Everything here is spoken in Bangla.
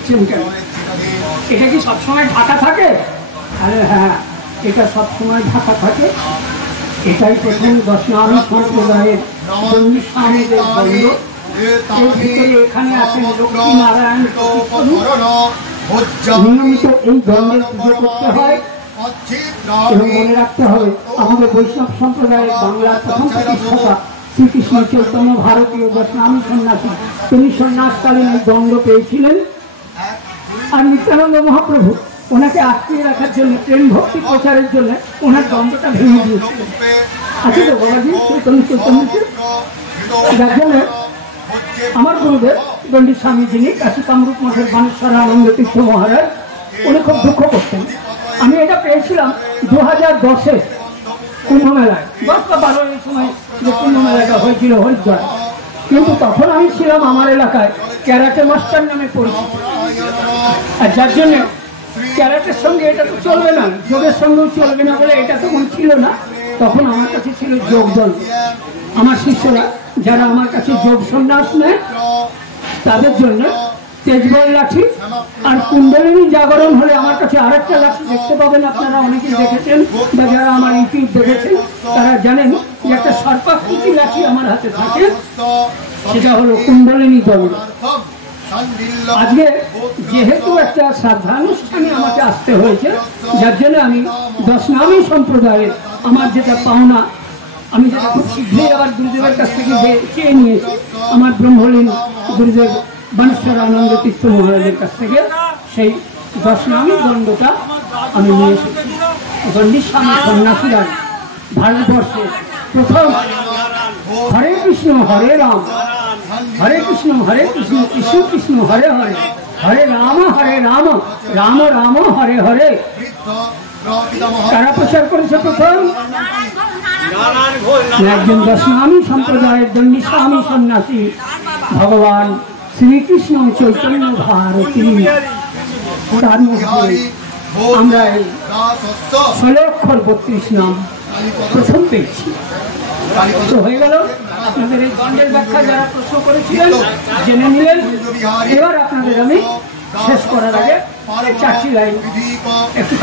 করছেন কেন? এটা কি সবসময় ঢাকা থাকে? আরে হ্যাঁ, এটা সবসময় ঢাকা থাকে। এটাই প্রথম দশনামী সম্প্রদায়ের স্বামীদের দণ্ড। এর ভিতরে এখানে আছেন লক্ষ্মীনারায়ণ। নিয়মিত এই দণ্ডের পুজো করতে হয় এবং মনে রাখতে হবে আমাদের বৈষ্ণব সম্প্রদায়ের বাংলার প্রথম প্রতিষ্ঠাতা শ্রীকৃষ্ণ চৈতন্য ভারতীয় দশনামী সন্ন্যাসী, তিনি সন্ন্যাসকালীন এই দণ্ড পেয়েছিলেন। আর নিত্যানন্দ মহাপ্রভু ওনাকে আটকিয়ে রাখার জন্য, প্রেম ভক্তি প্রচারের জন্য ওনার দণ্ডটা ভেঙে দিয়েছিলেন। আছে তো বাবাজি চৈতন্যকে? যার জন্য আমার গুরুদেব দণ্ডী স্বামী, যিনি কাশী কামরূপ মঠের বানেশ্বর আনন্দ তীর্থ মহারাজ, উনি খুব দুঃখ করতেন। আমি এটা পেয়েছিলাম 2010-এ কুম্ভ মেলায়, 10 বা 12 এই সময় যে কুম্ভ মেলাটা হয়েছিল হরিদ্বার। কিন্তু তখন আমি ছিলাম আমার এলাকায় ক্যারাটে মাস্টার নামে পরিচিত। আর যার জন্য ক্যারাটের সঙ্গে এটা তো চলবে না, যোগের সঙ্গেও চলবে না বলে এটা তখন ছিল না। তখন আমার কাছে ছিল যোগ দল। আমার শিষ্যরা যারা আমার কাছে যোগ সন্ন্যাস নেয় তাদের জন্য তেজবল লাঠি আর কুণ্ডলিনী জাগরণ হলে আমার কাছে আরেকটা লাঠি দেখতে পাবেন, আপনারা অনেকেই দেখেছেন বা যারা আমার ইউটিউব দেখেছেন তারা জানেন যে একটা সর্পাকৃতি লাঠি আমার হাতে থাকে, সেটা হলো কুণ্ডলিনী দণ্ড। আজকে যেহেতু একটা শ্রাদ্ধানুষ্ঠানে আমাকে আসতে হয়েছে, যার জন্য আমি দশনামী সম্প্রদায়ের আমার যেটা পাওনা, আমি যেটা খুব শীঘ্রই আবার গুরুদেবের কাছ থেকে চেয়ে নিয়েছি, আমার ব্রহ্মলীন গুরুদেব বানেশ্বর আনন্দ তীর্থ মহারাজের কাছ থেকে সেই দশনামী দণ্ডটা আমি নিয়ে এসেছি। দণ্ডীর স্বামী সন্ন্যাসীরা ভারতবর্ষে প্রথম হরে কৃষ্ণ হরে রাম, হরে কৃষ্ণ কৃষ্ণ কৃষ্ণ হরে হরে, হরে রাম রাম রাম হরে হরে কারা প্রচার করেছে? প্রথম একজন দশনামী সম্প্রদায়ের দণ্ডী স্বামী সন্ন্যাসী ভগবান শ্রীকৃষ্ণ চৈতন্য ভারতী। তার মধ্যে আমরা 1632 নাম প্রথম পেয়েছি। তো হয়ে গেল আপনাদের এই দণ্ডের ব্যাখ্যা, যারা প্রশ্ন করেছিলেন জেনে নিলেন। এবার আপনাদের আমি শেষ করার আগে 4টি লাইন একটু